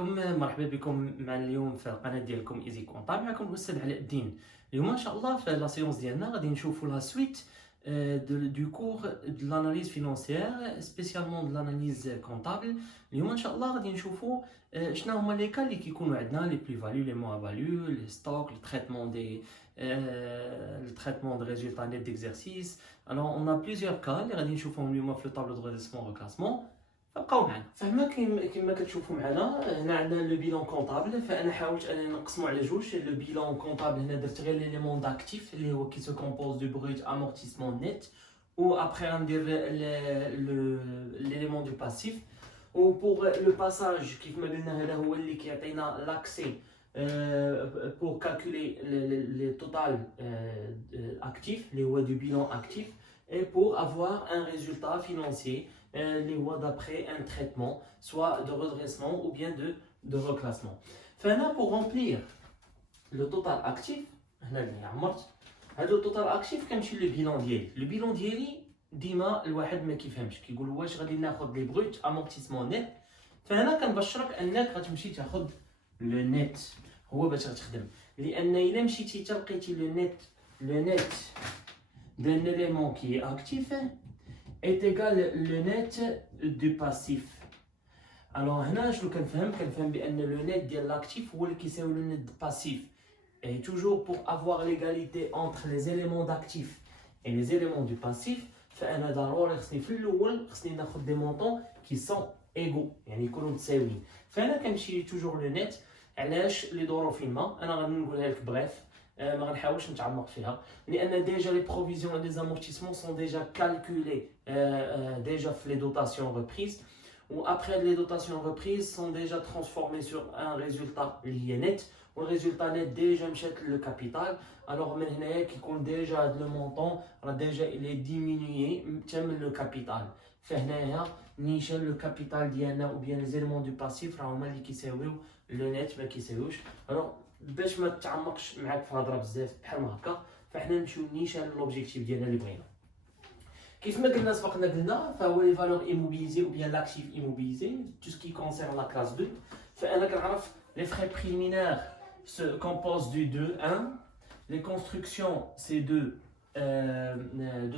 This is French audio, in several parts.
عليكم، مرحبا بكم معنا اليوم في القناه ديالكم ايزي كونطابل. معكم الاستاذ علاء الدين. اليوم ان شاء الله في لا سيونس ديالنا غادي نشوفوا لا سويت دو كور دو لاناليز فينانسيير سبيسيالمون دو لاناليز كونطابل. اليوم ان شاء الله غادي نشوفوا شنو هما لي كا اللي كيكونوا عندنا لي بلي فاليو لي موا فاليو لي ستوك لي تريتمون دي le traitement de résultats nets d'exercice. Alors on a plusieurs cas اللي غادي نشوفهم اليوم في الطابلو دو ريديسمون وكلاسمون. فبقاو معنا. فهما كما كتشوفوا معنا هنا عندنا لو بيلون كونطابل. فانا حاولت انني نقسمو على جوج. لو بيلون كونطابل هنا درت غير ليليمون داكتيف اللي هو كي سو كومبوز دو بروت امورتيسمون نيت، و ابري غندير ليليمون دو باسيف. و بور لو باساج كيف ما قلنا هذا هو اللي كيعطينا لاكسي pour calculer le total actif, les voies du bilan actif, et pour avoir un résultat financier, les voies d'après un traitement, soit de redressement ou bien de reclassement. Enfin, pour remplir le total actif, le total actif كنمشي le bilan ديالي. Le bilan ديالي ديما الواحد ما كيفهمش، كيقول واش غادي ناخذ لي بروت امورتيسمون نيت. فهنا كنبشرك انك غتمشي تاخذ لو نيت هو باش غتخدم، لان الا مشيتي حتى لقيتي لو نيت d'un élément qui est actif est égal le net du passif. alors هنا شنو كنفهم بان لو نيت ديال لاكتيف هو اللي كيساوي لو نيت باسيف. et toujours pour avoir l'égalité entre les éléments d'actif et les éléments du passif فانا ضروري خصني في الاول ناخذ دي مونطون qui sont égaux يعني يكونوا متساويين. فانا كنمشي توجور لو نيت. علاش لي ظروفين ما انا غادي نقولها لك بريف، ما غنحاولش نتعمق فيها، لان ديجا لي بروفيزيون لي زامورتيسمون سون ديجا كالكولي ديجا في لي دوتاسيون ريبريز، و ابري لي دوتاسيون ريبريز سون ديجا ترانسفورمي سور ان ريزولتا اللي هي نيت، و الريزولتا نيت ديجا مشات لو كابيتال. الوغ من هنايا كيكون ديجا هاد لو مونطون راه ديجا لي ديمينيي حتى من لو كابيتال. فهنايا نيشان لو كابيتال ديالنا او بيان لي زيلمون دو باسيف راه هما اللي كيساويو لو نيت ما كيساويوش. الوغ باش ما تتعمقش معاك في الهضره بزاف بحال هكا، فحنا نمشيو نيشان لوبجيكتيف ديالنا اللي بغينا. كيف ما قلنا سبقنا قلنا فهو لي فالور ايموبيليزي او بيان لاكتيف ايموبيليزي تو سكي كونسيرن لا كلاس 2. فانا كنعرف لي فري بريليمينير se composent du 2, 1. Les constructions, c'est 2,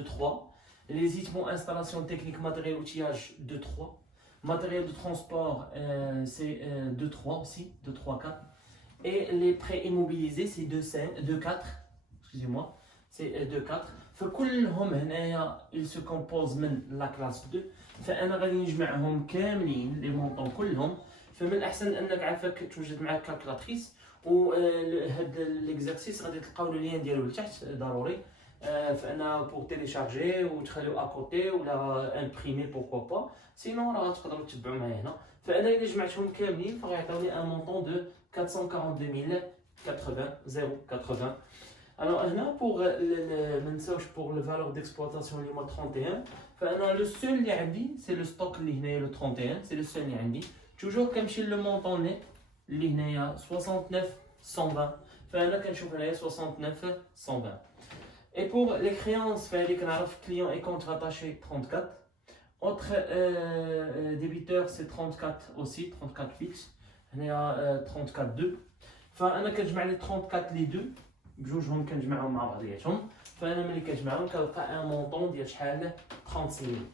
3. Les équipements, installation technique, matériel, outillage, 2, 3. Matériel de transport, c'est 2, 3 aussi, 2, 3, 4. Et les prêts immobilisés, c'est 2, 5, 2, 4. Excusez-moi, c'est 2, 4. فكلهم هنايا ils se composent من la classe 2. فأنا غادي نجمعهم كاملين لي مونطون كلهم. فمن الأحسن أنك عافاك توجد معك كالكولاتريس، وهذا ليكزارسيس غادي تلقاو لو لين ديالو لتحت ضروري. فانا بور تيليشارجي وتخليو اكوتي ولا امبريمي بوركوا با، سينون راه تقدروا تتبعوا معايا هنا. فانا الا جمعتهم كاملين فغيعطيوني ان مونطون دو 442080. alors هنا بور ما نساوش بور لو فالور ديكسبلوطاسيون اللي هما 31. فانا لو سول اللي عندي سي لو ستوك اللي هنايا لو 31، سي لو سول اللي عندي. توجور كنمشي لو مونطون نيت اللي هنايا 69120. فانا كنشوف هنايا 69120. Et pour les créances, فهادي كنعرف client et compte rattaché 34. Autre débiteur c'est 34 aussi, 34 fixe. هنايا 34 2. فانا كنجمع لي 34 لي 2 بجوجهم كنجمعهم مع بعضياتهم. فانا ملي كنجمعهم كنلقى ان مونطون ديال شحال 36000.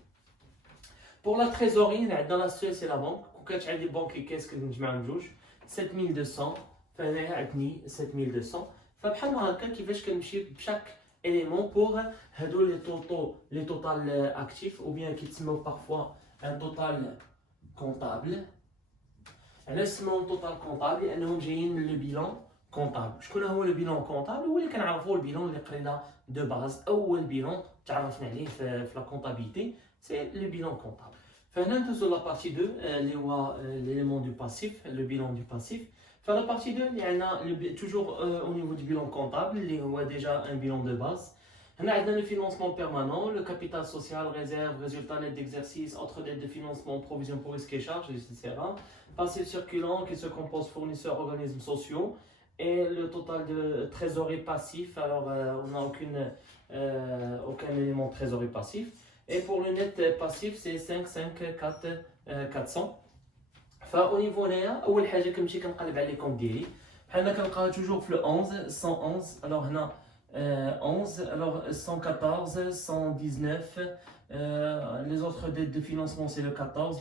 pour la trésorerie عندنا لا سول سي لا بانك، وكانت عندي بانكي كاس كنجمعهم بجوج 7200. فهنايا عندي 7200. فبحال هكا كيفاش كنمشي بشاك élément pour les total actifs ou bien qui sont parfois un total comptable. علاش سموهم total comptable؟ لانهم جايين من لو بيلون كونطابل. شكون هو لو بيلون كونطابل؟ هو اللي كنعرفوا البيلون اللي قرينا دو باز. اول بيلون تعرفنا عليه في لا كونطابيلتي سي لو بيلون كونطابل. فهنا ندوزو لا بارتي 2 اللي هو ليليمون دو باسيف، لو بيلون دو باسيف. فلا بارتي 2 اللي عندنا توجور او نيفو دو بيلون كونطابل اللي هو ديجا ان بيلون دو باز. هنا عندنا لو فينونسمون بيرمانون، لو كابيتال سوسيال، ريزيرف، ريزولتا نيت ديكزارسيس، اوتر ديت دو فينونسمون، بروفيزيون pour risques et charges, etc. Passif circulant qui se compose fournisseurs, organismes sociaux, et le total de trésorerie passif. Alors on n'a aucun élément de trésorerie passif. Et pour le net passif c'est 5, 5, 4, 400. فاو نيفو هنايا اول حاجه كنمشي كنقلب على لي كونط ديالي بحال كنلقاها توجور في 11 111 الوغ هنا 11 الوغ 114 119 les autres dettes de financement c'est le 14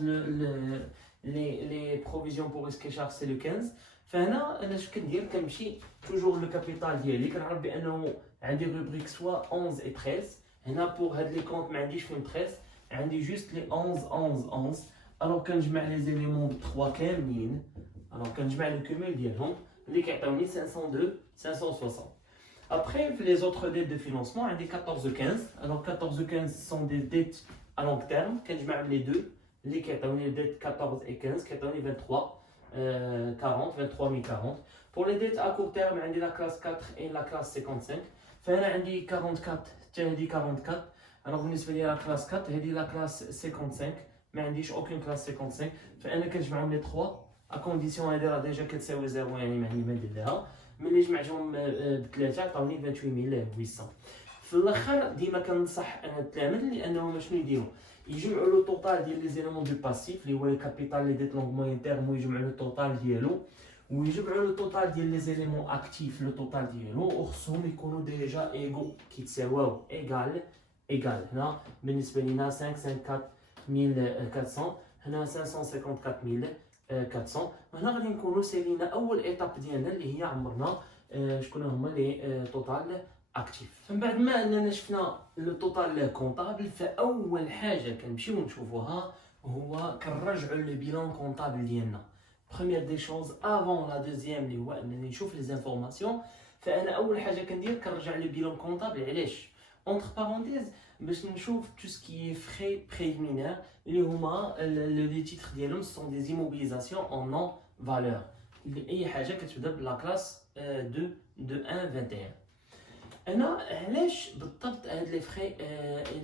les provisions pour risque et charge c'est le 15 فهنا انا اش كندير كنمشي توجور لو كابيتال ديالي كنعرف بانه عندي روبريك سوا 11 et 13 هنا بور هاد لي كونط ما عنديش فيهم 13 عندي جوست لي 11 11 11 الوغ كنجمع لي زيليمون ب 3 كاملين الوغ كنجمع لو كوميل ديالهم اللي كيعطيوني 502 560 Après, les autres dettes de financement, il y a 14-15. Alors 14-15 sont des dettes à long terme. Quand je mets les deux, les dettes 14 et 15, qui ont 23 40, 23 040. Pour les dettes à court terme, il y a la classe 4 et la classe 55. Enfin, il y a 44, tiens, il y a 44. Alors, vous avez la classe 4, il y a la classe 55, mais il n'y a aucune classe 55. Enfin, quand je mets les 3, à condition déjà qu'elle soit 0, il y a ملي جمعتهم بثلاثه عطاوني 28800 في الاخر ديما كنصح انا التلاميذ لانهم شنو يديروا يجمعوا لو توتال ديال لي زيليمون دو باسيف اللي هو لي كابيتال لي ديت لونغ موين تيرم ويجمعوا لو توتال ديالو ويجمعوا لو توتال ديال لي زيليمون اكتيف لو توتال ديالو وخصهم يكونوا ديجا ايغو كيتساواو ايغال هنا بالنسبه لينا 554400 هنا 554400 هنا غادي نكونوا سالينا اول ايطاب ديالنا اللي هي عمرنا شكون هما لي توتال اكتيف من بعد ما اننا شفنا لو توتال كونطابل فاول حاجه كنمشيو نشوفوها هو كنرجعوا لو بيلان كونطابل ديالنا بروميير دي شوز افون لا دوزيام اللي هو انني نشوف لي زانفورماسيون فانا اول حاجه كندير كنرجع لو بيلان كونطابل علاش اونتر بارونتيز باش نشوف تو سكي فري بريليمينير اللي هما لي تيتر ديالهم سون دي ايموبيليزاسيون اون نون فالور اي حاجه كتبدا بلا كلاس دو 1 21 انا علاش بالضبط هاد لي فري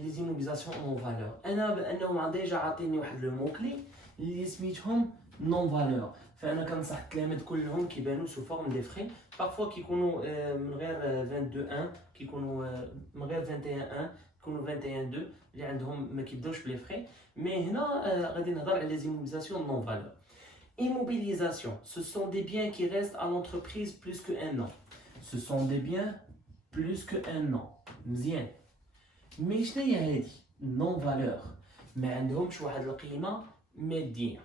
لي زيموبيليزاسيون اون فالور انا بانهم ديجا عاطيني واحد لو موكلي اللي سميتهم نون فالور فانا كنصح التلاميذ كلهم كيبانوا سو فورم دي فري بارفوا كيكونوا من غير 22 1 كيكونوا من غير 21 1 كيكونوا 21 2 اللي عندهم ما كيبداوش بلي فري مي هنا غادي نهضر على لي زيموبيليزاسيون نون فالور Immobilisation, ce sont des biens qui restent à l'entreprise plus qu'un an. Ce sont des biens plus qu'un an. مزيان. مي شنو هي هادي؟ نون فالور. ما عندهمش واحد القيمة مادية.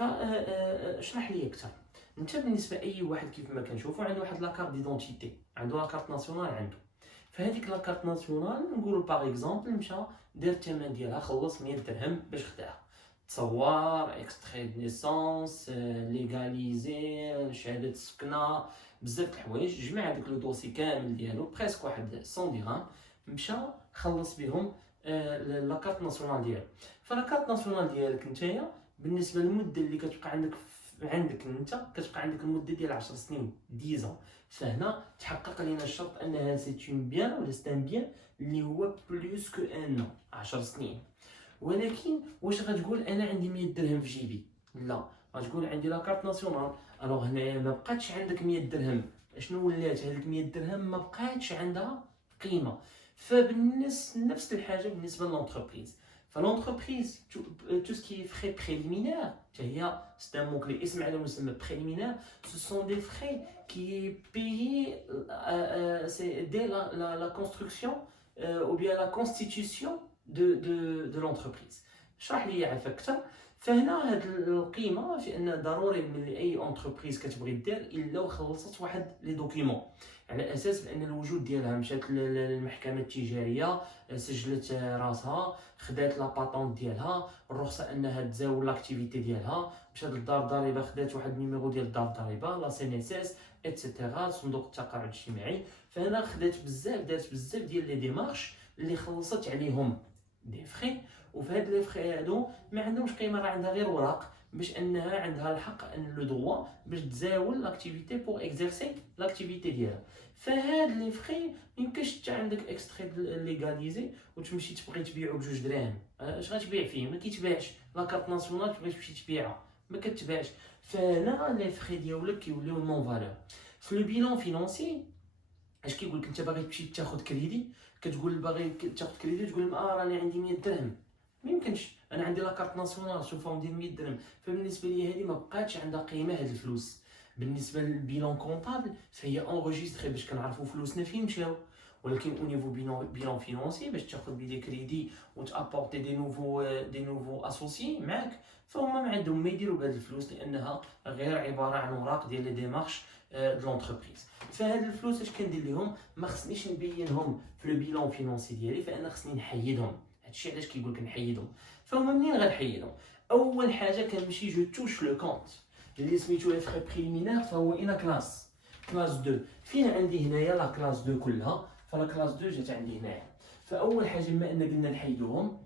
اشرح لي أكثر. أنت بالنسبة أي واحد كيف ما كنشوفو عنده واحد لاكارت ديدونتيتي، عنده لاكارت ناسيونال عنده. فهاديك لاكارت ناسيونال نقولو باغ اكزومبل مشى دار الثمن ديالها خلص 100 درهم باش خداها. تصور اكستري دو نيسونس ليغاليزي شهاده السكنه بزاف د الحوايج جمع هذاك لو دوسي كامل ديالو بريسك واحد 100 درهم مشى خلص بهم لاكارت ناسيونال ديالو فلاكارت ناسيونال ديالك نتايا بالنسبه للمده اللي كتبقى عندك انت كتبقى عندك المده ديال 10 سنين 10 فهنا تحقق لنا الشرط انها سي اون بيان ولا سي ان بيان اللي هو بلوس كو ان 10 سنين ولكن واش غتقول انا عندي 100 درهم في جيبي لا غتقول عندي لاكارت ناسيونال الوغ هنايا ما بقاتش عندك 100 درهم شنو ولات هذيك 100 درهم ما بقاتش عندها قيمه فبالنسبه نفس الحاجه بالنسبه للونتربريز فالونتربريز تو سكي فري بريليمينير هي سي ان مو كلي اسم على مسمى بريليمينير سو سون دي فري كي بيي سي دي لا كونستركسيون ou bien la constitution de l'entreprise. شرح لي عافاك اكثر فهنا هاد القيمه في ان ضروري من اي انتربريز كتبغي دير الا وخلصت واحد لي دوكيمون على اساس بان الوجود ديالها مشات للمحكمه التجاريه سجلت راسها خدات لا باتونت ديالها الرخصه انها تزاول لاكتيفيتي ديالها مشات للدار الضريبه خدات واحد النيميرو ديال الدار الضريبه لا سي ان اس اس اتسيتيرا صندوق التقاعد الاجتماعي فهنا خدات دارت بزاف ديال لي ديمارش اللي خلصت عليهم دي فري وفي هاد لي فري هادو ما عندهمش قيمه راه عندها غير ورق باش انها عندها الحق ان لو دروا باش تزاول لاكتيفيتي بور اكزيرسي لاكتيفيتي ديالها فهاد لي فري ميمكنش انت عندك اكستري ليغاليزي وتمشي تبغي تبيعو بجوج دراهم اش غتبيع فيه ما كيتباعش لاكارت ناسيونال تبغي تمشي تبيعها ما كتباعش فهنا لي فري ديالك كيوليو نون فالور في لو بيلون فينانسي اش كيقول لك انت باغي تمشي تاخذ كريدي كتقول باغي تاخذ كريدي تقول لهم راني عندي 100 درهم ما يمكنش. انا عندي لا كارت ناسيونال سو فورم ديال 100 درهم، فبالنسبه لي هذه ما بقاتش عندها قيمه هاد الفلوس. بالنسبه للبيلون كونطابل فهي انغوجيستري باش كنعرفوا فلوسنا فين مشاو. ولكن او نيفو بيلون فينونسي باش تاخذ بيدي كريدي وتابورتي دي نوفو اسوسيي معاك، فهما ما عندهم ما يديروا بهاد الفلوس لانها غير عباره عن اوراق ديال لي ديمارش د لونتربريز. فهاد الفلوس اش كندير ليهم؟ ما خصنيش نبينهم في لو بيلون فينونسي ديالي، فانا خصني نحيدهم. هادشي علاش كيقول لك نحيدهم. فهما منين غنحيدهم؟ اول حاجه كنمشي جو توش لو كونت اللي سميتو لي فري بريليمينير، فهو اين كلاس 2. فين عندي هنايا لا كلاس 2 كلها؟ فلا كلاس 2 جات عندي هنايا. فاول حاجه بما ان قلنا نحيدوهم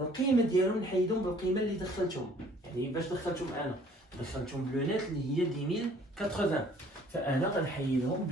القيمه ديالهم نحيدهم بالقيمه اللي دخلتهم. يعني باش دخلتهم انا دخلتهم بلونات اللي هي 10080، فانا غنحيدهم ب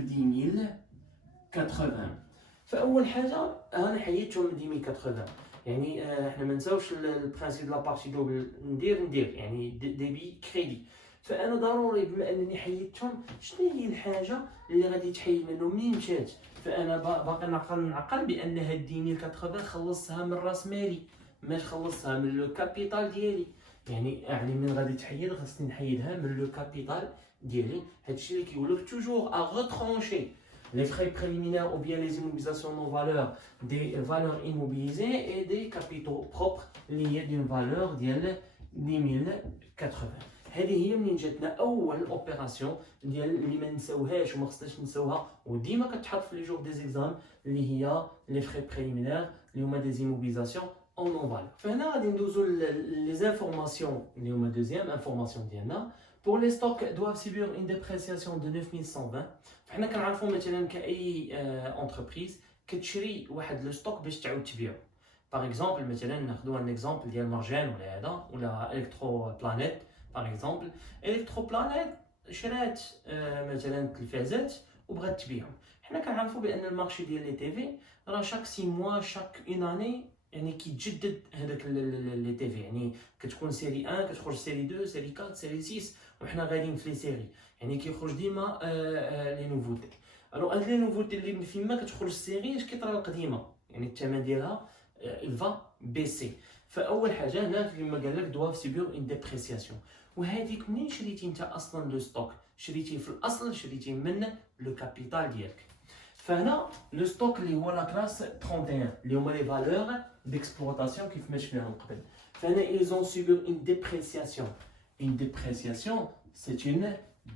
10080. فاول حاجه انا حيدتهم 10080. يعني احنا ما نساوش البرانسيب لا بارتي دوبل، ندير يعني ديبي كريدي. فانا ضروري بما انني حيدتهم شنو هي الحاجه اللي غادي تحيد منهم منين مشات. فانا باقي نعقل بان هاد 10080 خلصتها من راس مالي، ماش خلصتها من لو كابيتال ديالي. يعني من غادي تحيد خاصني نحيدها من لو كابيتال ديالي. هادشي اللي كيقول لك توجور ا غوترونشي les frais préliminaires ou bien les immobilisations non valeurs des valeurs immobilisées et des capitaux propres liés d'une valeur ديال 10080. هذه هي منين جاتنا اول اوبيراسيون ديال اللي ما نساوهاش وما خصناش نساوها وديما كتحط في لي جور دي زيكزام، اللي هي لي فري بريليمينير اللي هما دي زيموبيليزاسيون اون نون فالور. فهنا غادي ندوزو لي زانفورماسيون اللي هما دوزيام انفورماسيون ديالنا. Pour les stocks doivent subir une dépréciation de 9120. فحنا كنعرفوا مثلا كاي انتربريز كتشري واحد لو ستوك باش تعاود تبيعو. باغ اكزومبل مثلا ناخذوا ان اكزومبل ديال مرجان ولا هذا ولا الكترو بلانيت. باغ اكزومبل الكترو بلانيت شرات مثلا تلفازات وبغات تبيعهم. حنا كنعرفوا بان المارشي ديال لي تي في راه شاك 6 موا شاك اون اني يعني كيتجدد هذاك لي تي في. يعني كتكون سيري 1 كتخرج سيري 2 سيري 4 سيري 6 وحنا غاديين في لي سيري، يعني كيخرج ديما لي نوفوتي. الو هاد لي نوفوتي اللي فيما كتخرج سيري اش كيطرا القديمه، يعني الثمن ديالها الفا بيسي. فاول حاجه هنا كما قال لك دواف سيبيور اون ديبريسياسيون. وهذيك منين شريتي انت اصلا لو ستوك؟ شريتي في الاصل شريتي من لو كابيتال ديالك. فهنا لو ستوك اللي هو لا كلاس 31 اللي هما لي فالور ديكسبلوطاسيون كيف ما شفناهم قبل. فهنا ils ont subi une dépréciation. Une dépréciation, c'est une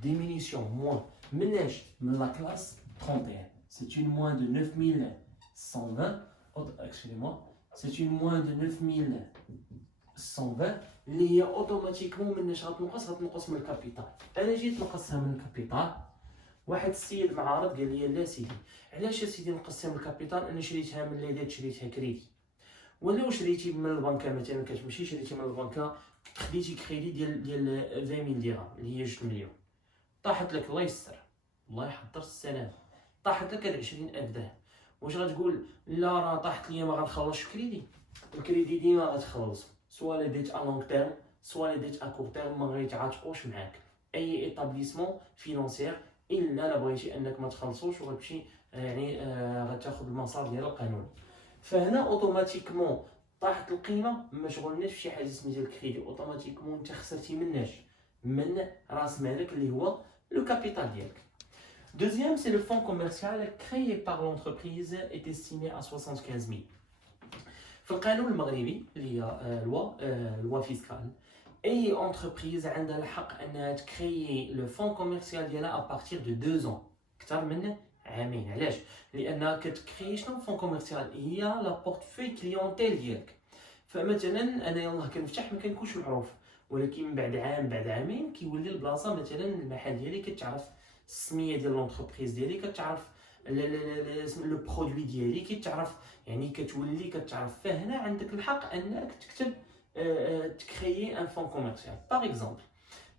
diminution, moins. Menage, la classe 31. C'est une moins de 9120. Excusez-moi. C'est une moins de 9120. اللي هي اوتوماتيكمون مناش غتنقص من الكابيتال. انا جيت نقصها من الكابيتال. واحد السيد معارض قال لي لا سيدي علاش يا سيدي نقصها من الكابيتال؟ انا شريتها من ليدات شريتها كريدي. ولو شريتي من البنكه مثلا كتمشي شريتي من البنكه خديتي كريدي ديال 20000 درهم اللي هي 2 مليون، طاحت لك الله يستر الله يحضر السلام طاحت لك 20000 درهم. واش غتقول لا راه طاحت ليا ما غنخلصش كريدي؟ الكريدي ديما غتخلص سوا لا ديت ا لونغ تيرم سوا لا ديت ا كور تيرم، ما غيتعاتقوش معاك اي ايتابليسمون فينونسيير الا بغيتي انك ما تخلصوش وغتمشي يعني غتاخذ المسار ديال القانون. فهنا اوتوماتيكمون طاحت القيمه ما شغلناش في شي حاجه سميتها الكريدي، اوتوماتيكمون انت خسرتي مناش من راس مالك اللي هو لو كابيتال ديالك. Deuxième, c'est le fonds commercial créé par l'entreprise est estimé à 75000. في القانون المغربي اللي هي لوا فيسكال اي انتربريز عندها الحق انها تكريي لو فون كوميرسيال ديالها ابارتيغ دو 2 ans اكثر من عامين. علاش؟ لانها كتكري شنو فون كوميرسيال؟ هي لا بورتفوي كليونتيل ديالك. فمثلا انا يلاه كنفتح ما كنكونش معروف، ولكن من بعد عام بعد عامين كيولي البلاصه مثلا المحل ديالي كتعرف السميه ديال لونتربريز ديالي، كتعرف لو برودوي ديالي كيتعرف، يعني كتولي كتعرف. فهنا عندك الحق انك تكتب تكريي ان فون كوميرسيال. باغ اكزومبل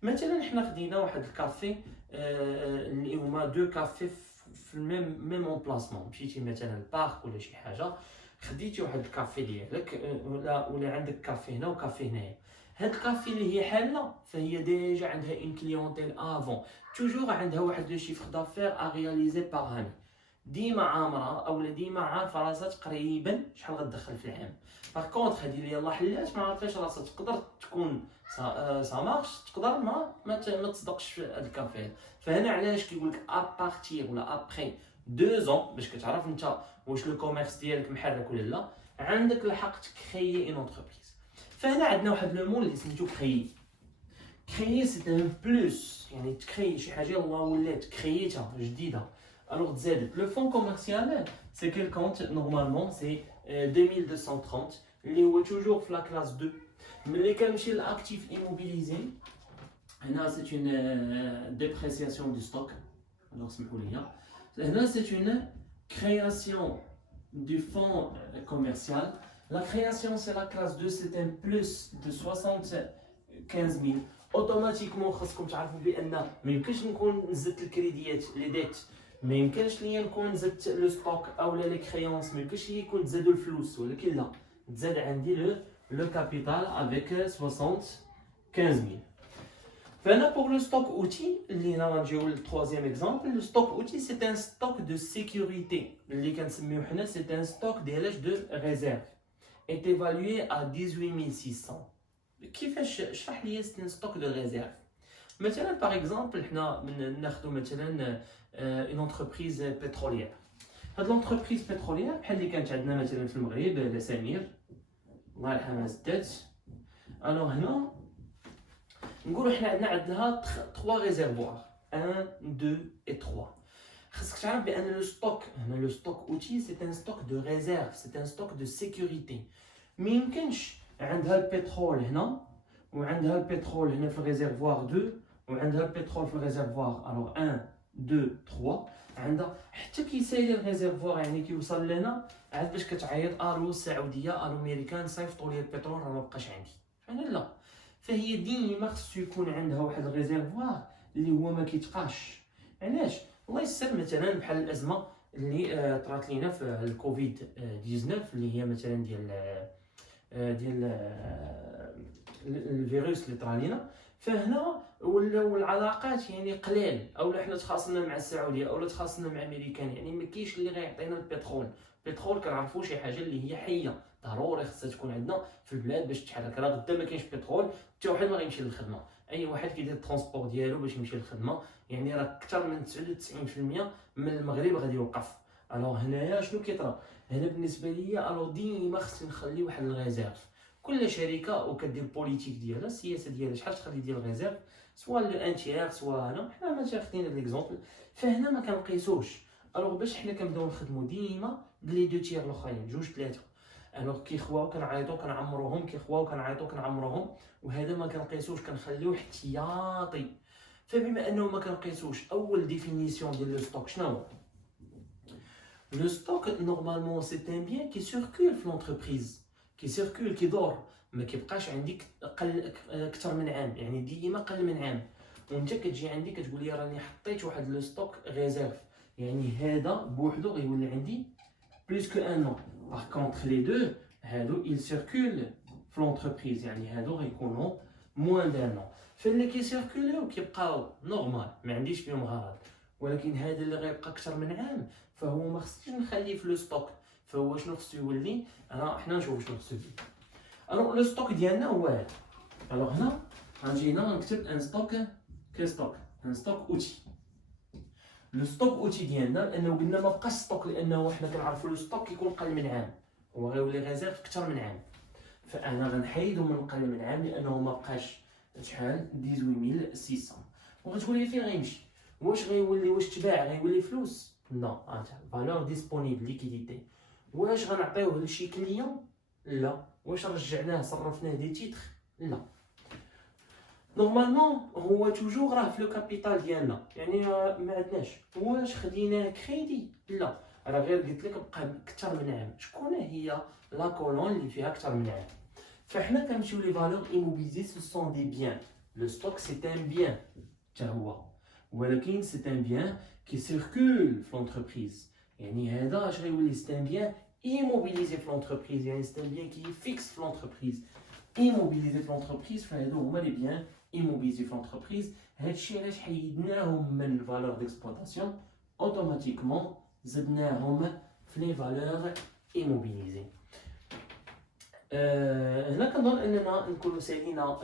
مثلا حنا خدينا واحد الكافي اللي هما دو كافي في الميم امبلاسمون، مشيتي مثلا البارك ولا شي حاجه خديتي واحد الكافي ديالك ولا عندك كافي هنا وكافي هنايا. هاد الكافي اللي هي حاله فهي ديجا عندها ان كليونتيل افون، توجور عندها واحد لو شيفر دافير ا رياليزي باغ اني. ديما عامره او ديما عارفه راسها تقريبا شحال غتدخل في العام. باغ كونطخ هادي اللي يلاه حلات ما عارفاش راسها، تقدر تكون سا مارش، تقدر ما تصدقش في هاد الكافي. فهنا علاش كيقول لك ابارتير ولا ابخي 2 زون باش كتعرف انت واش لو كوميرس ديالك محرك ولا لا، عندك الحق تكريي اون انتربريز. فهنا عندنا واحد لو مون اللي سميتو كريي. كريي سي ان بلوس، يعني تكري شي حاجه الله ولات كرييتها جديده الوغ تزادت. لو فون كوميرسيال سي كيل كونت نورمالمون سي 2230 اللي هو توجور في لا كلاس 2. ملي كنمشي للاكتيف ايموبيليزي هنا سي اون ديبريسياسيون دو ستوك. الوغ سمحوا لي هنا سي اون création du fonds commercial. La création c'est la classe 2, c'est un plus de 75 000. اوتوماتيكمون خاصكم تعرفوا بان ما يمكنش نكون زدت الكريديات لي ديت، ما يمكنش ليا نكون زدت لو ستوك او لي كريونس، ما يمكنش ليا يكون تزادوا الفلوس، ولكن لا تزاد عندي لو كابيتال افيك 75000. فهنا بور لو ستوك اوتي اللي هنا غنجيو للتروازيام اكزامبل. لو ستوك اوتي سي ان ستوك دو سيكوريتي اللي كنسميو حنا سي ان ستوك ديال دو ريزيرف est évalué à 18600. كيفاش شرح لي سي ان ستوك دو ريزيرف؟ مثلا باغ اكزومبل حنا ناخذ مثلا اون انتربريز بتروليير. هاد لونتربريز بتروليير بحال اللي كانت عندنا مثلا في المغرب لسمير الله يرحمها زدات. الوغ هنا نقولوا حنا عندها 3 ريزيرفوار 1 2 et 3. خاصك تعرف بان لو ستوك هنا لو ستوك اوتي سي ان ستوك دو ريزيرف، سي ان ستوك دو سيكوريتي. ما يمكنش عندها البترول هنا وعندها البترول هنا في الريزيرفوار 2 وعندها البترول في الريزيرفوار الوغ 1 2 3 عندها حتى كيسالي الريزيرفوار يعني كيوصل لنا عاد باش كتعيط الو السعوديه الو امريكان صيفطوا لي البترول راه ما بقاش عندي. فانا لا، فهي ديما خصو يكون عندها واحد الريزيرفوار اللي هو ما كيتقاش. علاش؟ الله يسر مثلا بحال الازمه اللي طرات لينا في الكوفيد 19 اللي هي مثلا ديال الفيروس اللي طرا لينا. فهنا ولاو العلاقات يعني قلال، اولا حنا تخاصمنا مع السعوديه اولا تخاصمنا مع امريكان، يعني ما كاينش اللي غيعطينا البترول. البترول كنعرفوا شي حاجه اللي هي حيه ضروري خصها تكون عندنا في البلاد باش تحرك. راه غدا ما كاينش بترول حتى واحد ما غيمشي للخدمه. اي واحد كيدير الترونسبور ديالو باش يمشي للخدمه، يعني راه اكثر من 99% من المغرب غادي يوقف. الوغ هنايا شنو كيطرا؟ هنا بالنسبه ليا الوغ ديما خصني نخلي واحد الريزيرف. كل شركه وكدير بوليتيك ديالها السياسه ديالها شحال تخلي ديال الريزيرف، سواء لو تيير سواء هنا حنا ما خدينا ليكزومبل. فهنا ما كنقيسوش. الوغ باش حنا كنبداو نخدموا ديما بلي دو تيير الاخرين 2 3. الوغ كيخواو كنعيطوا كنعمروهم، كيخواو كنعيطوا كنعمروهم، وهذا ما كنقيسوش كنخليوه احتياطي. فبما انه ما كنقيسوش، اول ديفينيسيون ديال لو ستوك شنو هو؟ لو ستوك نورمالمون سي ان بيان كي سيركول في لونتربريز، كي سيركول كيدور، ما كيبقاش عندك اكثر من عام، يعني ديما قل من عام. وانت كتجي عندي كتقول لي راني حطيت واحد لو ستوك ريزيرف، يعني هذا بوحدو غيولي عندي بلوس كو ان نون. باغ كونطخ لي دو هادو il circule في لونتربريز، يعني هادو غيكونوا موان دان نون. فاللي كيسيركوليو كيبقاو نورمال ما عنديش فيهم غرض، ولكن هذا اللي غيبقى اكثر من عام فهو ما خصنيش نخليه في لو ستوك. فهو شنو خصو يولي؟ حنا نشوف شنو خصو يولي. الوغ لو ستوك ديالنا هو هذا. الوغ هنا غنجي هنا غنكتب ان ستوك كي ستوك، ان ستوك اوتي. لو ستوك اوتي ديالنا لانه قلنا ما بقاش ستوك، لانه حنا كنعرفوا لو ستوك كيكون قل من عام، هو غيولي ريزيرف اكثر من عام. فانا غنحيدو من قل من عام لانه ما بقاش شحال 18600. وغتقول لي فين غيمشي؟ واش غيولي واش تباع غيولي فلوس؟ لا، فالور ديسپونيبل ليكيديتي. واش غنعطيوه لشي كليون؟ لا. واش رجعناه صرفناه دي تيتر؟ لا. نورمالمون هو توجور راه في لو كابيتال ديالنا، يعني ما عندناش. واش خديناه كريدي؟ لا، راه غير قلت لك بقى اكثر من عام. شكون هي لا كولون اللي فيها اكثر من عام؟ فحنا كنمشيو لي فالور ايموبيليزي سو سون دي بيان. لو ستوك سي ان بيان حتى هو، ولكن سي ان بيان كي سيركول في لونتربريز، يعني هذا اش غيولي سي ان بيان immobilisé في l'entreprise، يعني c'est un bien qui est fixe في l'entreprise. immobilisé في l'entreprise فهادو هما لي بيان immobilisé في l'entreprise. هادشي علاش حيدناهم من valeur d'exploitation automatiquement زدناهم في لي فالور ايموبيليزي. هنا كنظن اننا نكونوا سالينا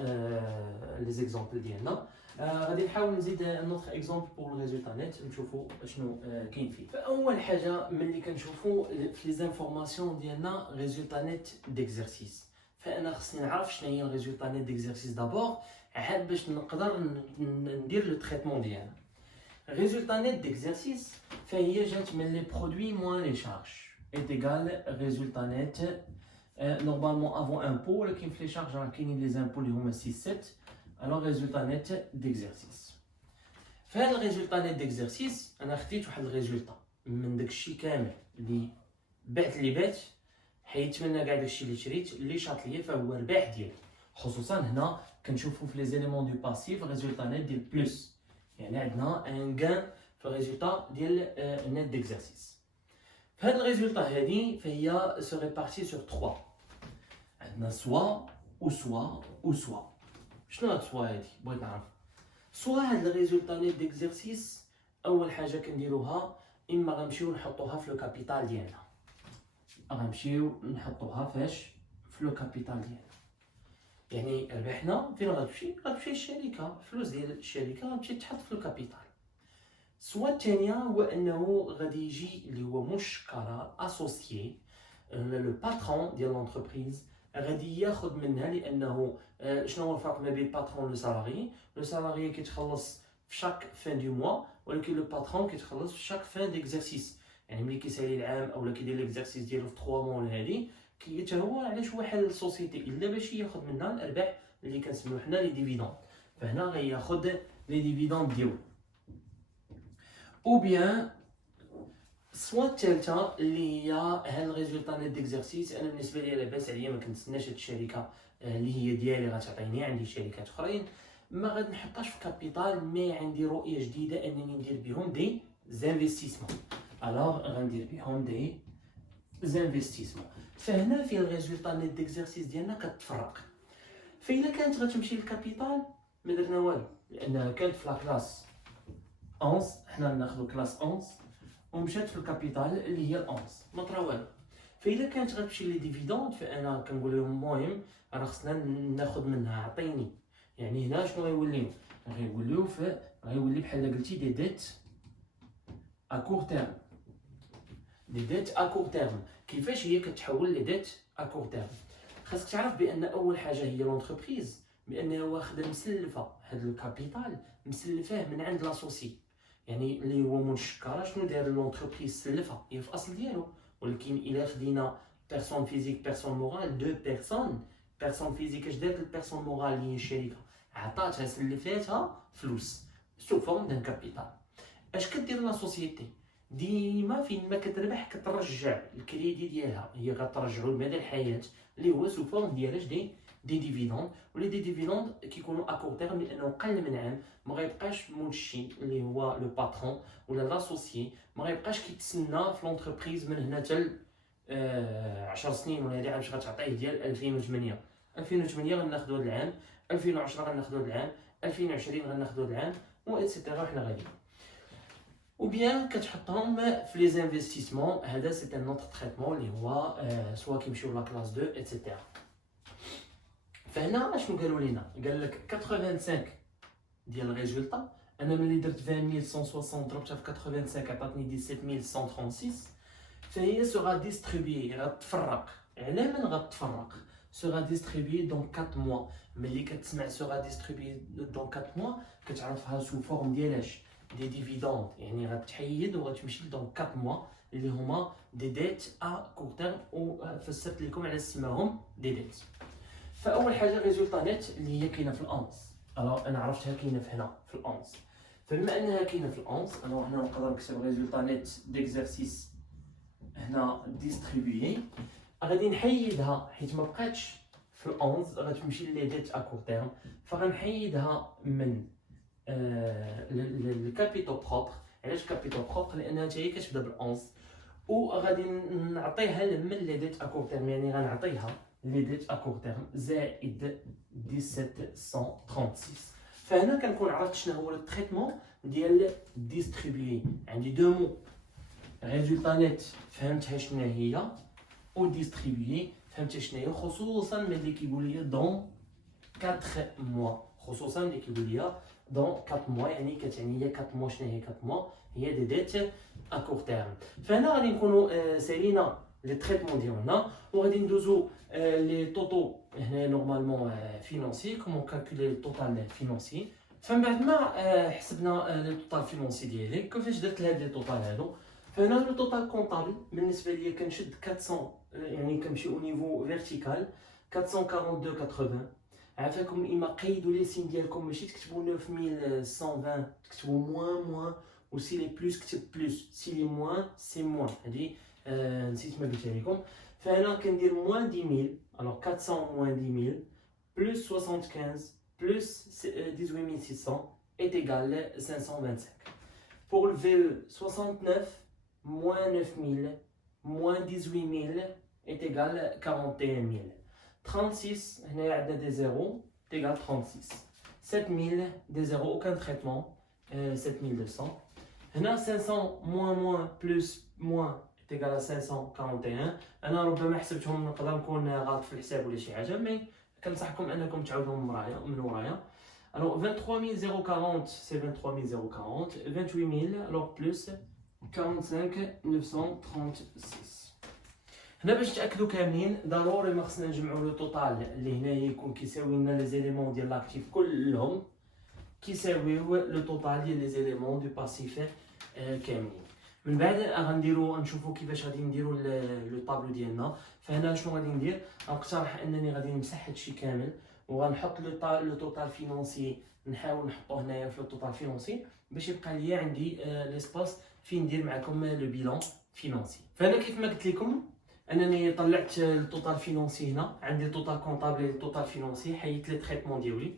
لي زيكزامبل ديالنا. غادي نحاول نزيد نوتر اكزامبل بور لو ريزولتا نت نشوفوا شنو كاين فيه. فاول حاجه ملي كنشوفوا في لي زانفورماسيون ديالنا ريزولتا نت ديكزارسيس، فانا خصني نعرف شنو هي الريزولتا نت ديكزارسيس دابور عاد باش نقدر ندير لو تريتمون ديالها. ريزولتا نت ديكزارسيس فهي جات من لي برودوي موان لي شارج est égal résultat net normalement avant impôt ولكن في لي شارج راه كاينين لي زامبو اللي هما 6 7 alors résultat net d'exercice. في هذا الريزولتا نت ديكزارسيس انا خديت واحد الريزولتا من داكشي كامل اللي بعت حيدت منها كاع داكشي اللي شريت اللي شاط ليا فهو الربح ديالي. خصوصا هنا كنشوفوا في لي زيليمون دو باسيف ريزولتا نت ديال بلس، يعني عندنا ان غان في الريزولتا ديال نت ديكزارسيس. في هاد الريزولتا هادي فهي سو ريبارتي سور 3، عندنا سوا و سوا و سوا. شنو هاد سوا هادي؟ بغيت نعرف. سوا هاد الريزولتا نت ديكزارسيس اول حاجه كنديروها اما غنمشيو نحطوها في لو كابيتال ديالنا، غنمشيو نحطوها فاش في لو كابيتال ديالنا، يعني ربحنا فين غتمشي؟ غتمشي للشركه، الفلوس ديال الشركه غتمشي تحط في لو كابيتال. السوا الثانيه هو انه غادي يجي اللي هو مش قرار اسوسيي لو باترون ديال لونتربريز غادي ياخذ منها، لانه شنو هو الفرق ما بين الباترون و لو سالاري؟ لو سالاري كيتخلص في شاك فان دو موا، ولكن لو باترون كيتخلص في شاك فان ديكزارسيس، يعني ملي كيسالي العام اولا كيدير ليكزارسيس ديالو في 3 موا ولا هادي حتى هو علاش هو حل السوسيتي الا باش ياخذ منها الارباح اللي كنسميو حنا لي ديفيدوند، فهنا غياخذ لي ديفيدوند ديالو. او بيان سوا الثالثه اللي هي هاد الريزولتا نت ديكزارسيس، انا بالنسبه لي لاباس عليا ما كنتسناش هاد الشركه اللي هي ديالي غتعطيني، عندي شركات اخرين ما غادي نحطهاش في كابيتال، مي عندي رؤيه جديده انني ندير بهم دي زانفيستيسمون، الوغ غندير بهم دي زانفيستيسمون. فهنا في الريزولتا نت ديكزارسيس ديالنا كتفرق. فإلا كانت غتمشي للكابيتال ما درنا والو، لانها كانت في لا كلاس 11 حنا ناخذ كلاس 11 ومشات في الكابيتال اللي هي 11 ما طرا والو. فإلا كانت غتمشي لي ديفيدوند فانا كنقول لهم المهم راه خصنا ناخذ منها عطيني، يعني هنا شنو غيوليو؟ غيولي بحال قلتي دي ديت ا كور تيرم، دي ديت ا كور تيرم. كيفاش هي كتحول لي ديت ا كور تيرم؟ خاصك تعرف بان اول حاجه هي لونتربريز بانها واخده مسلفه هذا الكابيتال مسلفاه من عند لاسوسي، يعني اللي هو منشكره شنو دار لونتربريز سلفها هي في الاصل ديالو، ولكن الا خدينا بيرسون فيزيك بيرسون مورال دو بيرسون فيزيك اش دارت البيرسون مورال اللي هي الشركه؟ عطاتها سلفاتها فلوس سو فورم دان كابيتال. اش كدير لا سوسيتي؟ ديما فين ما كتربح كترجع الكريدي ديالها، هي كترجعو لمدى الحياه اللي هو سو فورم ديال دي ديفيدوند، ولي دي ديفيدوند كيكونوا ا كور تيرم لانه قل من عام ما غيبقاش منشي اللي هو لو باترون ولا لاسوسيي ما غيبقاش كيتسنى في لونتربريز من هنا حتى 10 سنين ولا هادي باش غتعطيه ديال 2008 غناخذوا هذا العام، 2010 غناخذوا هذا العام، 2020 غناخذوا هذا العام و ايتترا حنا غاديين. ou bien كتحطهم في لي زانفيستيسمون. هذا سي ان اوتر تريتمون اللي هو سوا كيمشيو لا كلاس 2 ايتترا. فهنا اشنو قالوا لينا؟ قال لك 85 ديال الريزولتا، انا ملي درت 20160 ضربتها في 85 عطاتني 17136، فهي سوغا ديستريبيي غتفرق على من غتفرق سوغا ديستريبيي دون 4 موا. ملي كتسمع سوغا ديستريبيي دون 4 موا كتعرفها سو فورم ديالاش دي ديفيدوند، يعني غتحيد وغتمشي دون 4 موا اللي هما دي ديت ا كور تيرم، وفسرت لكم على سماهم دي ديت. فاول حاجه ريزولتا نت اللي هي كاينه في الانس، الوغ انا عرفتها كاينه في هنا في الانس، فبما انها كاينه في الانس انا هنا نقدر نكتب ريزولتا نت ديكزارسيس هنا ديستريبيي، غادي نحيدها حيت ما بقاتش في الانس غتمشي لي ديت ا كور تيرم، فغنحيدها من الكابيتو بروبر. علاش كابيتو بروبر؟ لانها حتى هي كتبدا بالانس، وغادي نعطيها من لي ديت ا كور تيرم، يعني غنعطيها لي ديت ا كور تيرم زائد 1736. فهنا كنكون عرفت شنو هو التريتمون ديال ديستريبيي. عندي دو مو résultat net فهمتها شنو هي وديستريبيي فهمت شنو هي خصوصا ملي كيقول لي دون 4 موا خصوصا ملي كيقول لي دون 4 موا يعني كتعني هي 4 موا شنو هي 4 موا هي دي ديت ا كور تيرم فهنا غادي نكونوا سالينا لي تريتمون ديالنا وغادي ندوزو لي طوطو هنا نورمالمون فينانسي كومون كالكولي التوتال فينانسي فمن بعد ما حسبنا لي توتال فينانسي ديالي كيفاش درت لهاد لي توتال هادو فهنا لو توتال كونطابل بالنسبه ليا كنشد 400 يعني كنمشي او نيفو فيرتيكال 442.80 عافاكم اما قيدوا لي سين ديالكم ماشي تكتبوا 9120 تكتبوا موان و سي لي بلوس كتب بلوس سي لي موان سي موان هادي نسيت ما قلتها لكم فهنا كندير موان 10000 الوغ 400 موان 10000 بلوس 75 بلوس 18600 est égal à 525. Pour le VE, 69 moins 9000 moins 18000 est égal à 41 000. 36, il y a des zéros, est égal à 36. 7000, des zéros, aucun traitement, 7200. 500 moins plus moins est égal à 541. أنا ربما حسبتهم نقدر نكون غلط في الحساب ولا شي حاجة مي كنصحكم أنكم تعاودوهم من ورايا. Alors 23 040 c'est 23 040, 28 000 alors plus 45 936. هنا باش نتاكدوا كاملين ضروري ما خصنا نجمعوا لو توتال اللي هنا يكون كيساوي لنا لي زيليمون ديال لاكتيف كلهم كيساويو لو توتال ديال لي زيليمون دو باسيف كاملين. من بعد غنديروا نشوفوا كيفاش غادي نديروا لو طابلو ديالنا. فهنا شنو غادي ندير نقترح انني غادي نمسح هادشي كامل وغنحط لو توتال فينانسي نحاول نحطوه هنايا في لو توتال فينانسي باش يبقى ليا عندي ليسباس فين ندير معكم لو بيلون فينانسي. فانا كيف ما قلت لكم انني طلعت التوتال فينانسي هنا عندي التوتال كونطابل et التوتال فينانسي حيدت لي تريتمون ديالي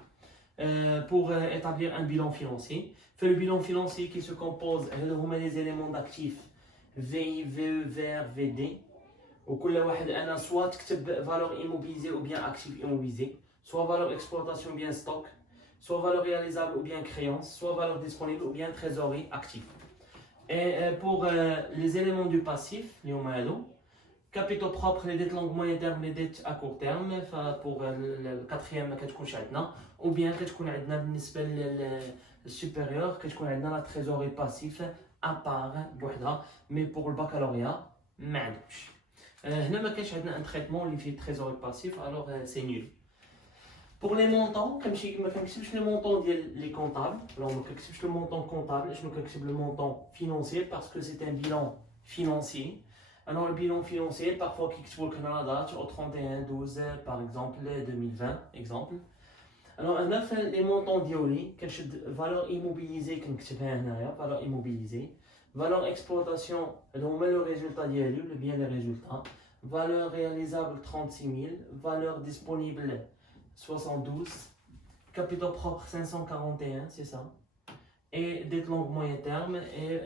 pour établir un bilan financier. Fait le bilan financier qui se compose هما les éléments d'actifs VI, VE, VR, VD وكل واحد انا سوا تكتب valeur immobilisée ou bien actif immobilisé soit valeur exploitation ou bien stock soit valeur réalisable ou bien créance soit valeur disponible ou bien trésorerie active. Et pour les éléments du passif اللي هما هادو capitaux propres les dettes longue moyen terme les dettes à court terme pour le quatrième ما كتكونش عندنا ou bien كتكون عندنا بالنسبه للسوبيريور كتكون عندنا la trésorerie passif à part بوحدها مي pour الباكالوريا ما عندوش. هنا ما كاينش عندنا ان تريتمون اللي فيه trésorerie passif alors c'est nul. Pour les montants كنمشي ما كنكتبش لي مونطون ديال لي كونطابل alors ما كنكتبش لو مونطون كونطابل شنو كنكتب لو مونطون financier parce que c'est un bilan financier. Alors le bilan financier, parfois qui explique la date au 31/12 par exemple 2020 exemple. Alors on a fait les montants dioli, valeur immobilisée valeur immobilisée, valeur exploitation, le résultat dioli, le bien le résultat, valeur réalisable 36 000, valeur disponible 72, capitaux propres 541, c'est ça. Et dettes longue moyen terme et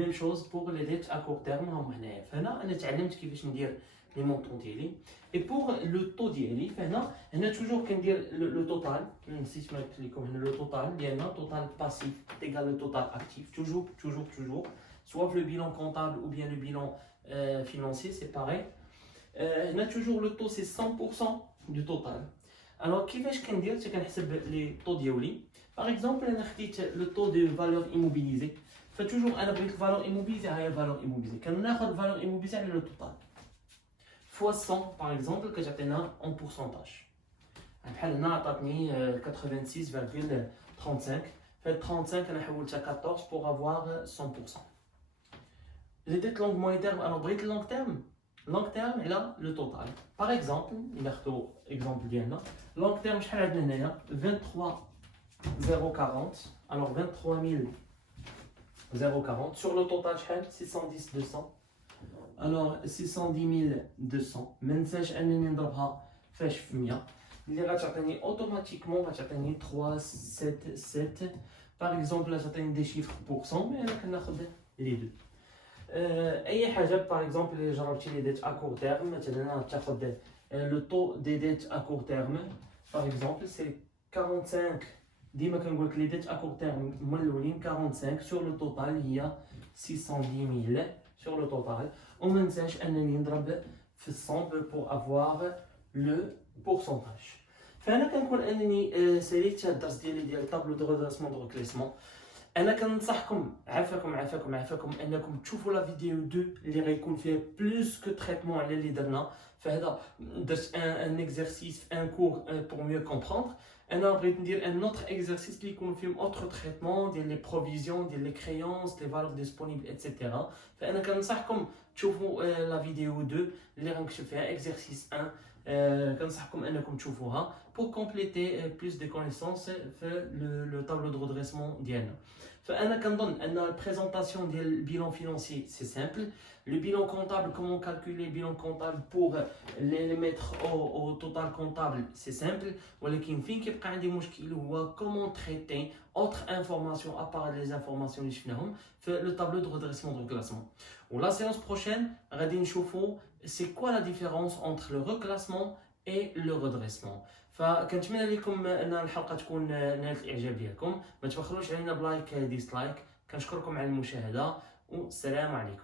même chose pour les dettes à court terme هم هنايا. فهنا انا تعلمت كيفاش ندير لي مونطون ديالي. Et pour le taux ديالي فهنا توجور كندير لو توتال نسيت ما قلت لكم هنا لو توتال ديالنا توتال باسيف égal le total actif toujours soit le bilan comptable ou bien le bilan financier c'est pareil. هنا toujours le taux c'est 100% du total. Alors كيفاش كندير حتى كنحسب لي طو ديالي. Par exemple, on a le taux de valeur immobilisée. Fait toujours, on a pris la valeur immobilisée, la valeur immobilisée. Quand on a la valeur immobilisée, c'est le total. Fois 100, par exemple, que j'ai en pourcentage. On a 86,35. Fait 35, on a 14 pour avoir 100%. Les dettes longue moyen terme, alors brut long terme, il a le total. Par exemple, il a exemple bien là. Long terme, je vais 23 040, alors 23 040 sur le total 610 200 alors 610 200 ما ننساش انني نضربها فاش في 100 اللي غتعطيني اوتوماتيكمون غتعطيني 377 باغ اكزومبل غتعطيني دي شيفر بورسون مي انا كناخذ لي دو اي حاجه باغ اكزومبل اللي جربتي لي ديت ا كور تيرم مثلا تاخذ لو طو دي ديت ا كور تيرم باغ اكزومبل سي 45 ديما كنقول لك لي ديت ا كور تيرم هما الاولين 45 سور لو توتال هي 610 000 sur le total. وما ننساش انني نضرب في الصمب pour avoir le pourcentage. فانا كنقول انني ساليت هذا الدرس ديال طابلو دو ريدرسمون دو كليسمون. انا كنصحكم عافاكم انكم تشوفوا لا فيديو 2 اللي غيكون فيها بلوس كو تريتمون على اللي درنا. فهذا درت ان اكزرسيس في ان كور بور ميو كومبروندر. انا بغيت ندير ان اوتر اكزرسيس اللي يكون فيهم اوتر تريتمون ديال لي بروفيزيون ديال لي كريونس لي فالور ديسپونيبل ايتترا. فانا كنصحكم تشوفوا لا فيديو 2 اللي غنكتب فيها اكزرسيس 1. كنصحكم انكم تشوفوها pour compléter plus de connaissances في le tableau de redressement ديالنا. فانا كنظن ان la présentation ديال bilan financier c'est simple. Le bilan comptable, comment calculer le bilan comptable pour les mettre au total comptable, c'est simple. ولكن فين كيبقى عندي مشكل هو comment traiter autre information à part les informations اللي شفناهم في le tableau de redressement de reclassement. Ou la séance prochaine غادي نشوفوا c'est quoi la différence entre le reclassement et le redressement. فكنتمنى لكم ان الحلقه تكون نالت الاعجاب ديالكم. ما تبخلوش علينا بلايك ديسلايك. كنشكركم على المشاهده والسلام عليكم.